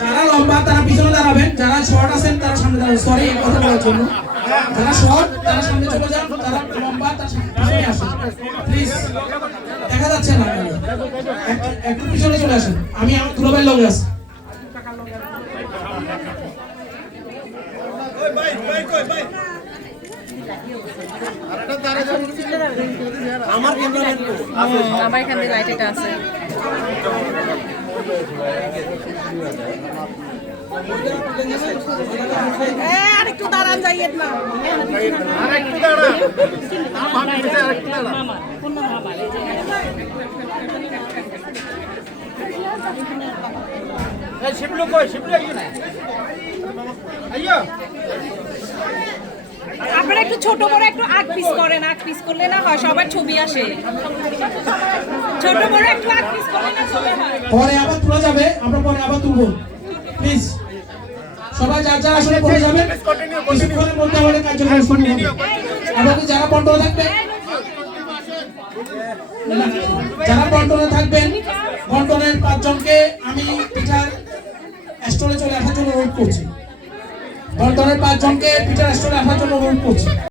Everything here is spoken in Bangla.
যারা লম্বা তারা পিছনে দাঁড়াবেন, যারা শর্ট আছেন তারা সামনে দাঁড়াবেন। সরি এই কথা বলার জন্য। যারা শর্ট তারা সামনে চলে যান, যারা লম্বা তারা পিছনে আসেন প্লিজ। দেখা যাচ্ছে না, একটু পিছনে চলে আসেন। আমি আমার দুলাভাইয়ের লগে আছি। আমার এখানে লাইট এটা আছে। আরেকটু দাঁড়ান, যাইয়েন না। আপনারা একটু ছোট করে একটু 8 পিস করেন, 8 পিস করলে না হয় সবার ছবি আসে। ছোট বড় একটু 8 পিস করলে না ছবি হয়। পরে আবার তোলা যাবে, আমরা পরে আবার তুলবো প্লিজ। সবাই যার যার আসলে পড়ে যাবেন, কিছুক্ষণের মধ্যে আমাদের কার্যক্রম শুরু হবে। আমাদের যারা বন্টনে থাকবেন, যারা বন্টনে থাকবেন, বন্টনের 5 জনকে আমি পিঠার স্টলে চলে আসার জন্য অনুরোধ করছি। বন্টনের 5 জনকে পিঠার স্টলে আসার জন্য অনুরোধ করছি।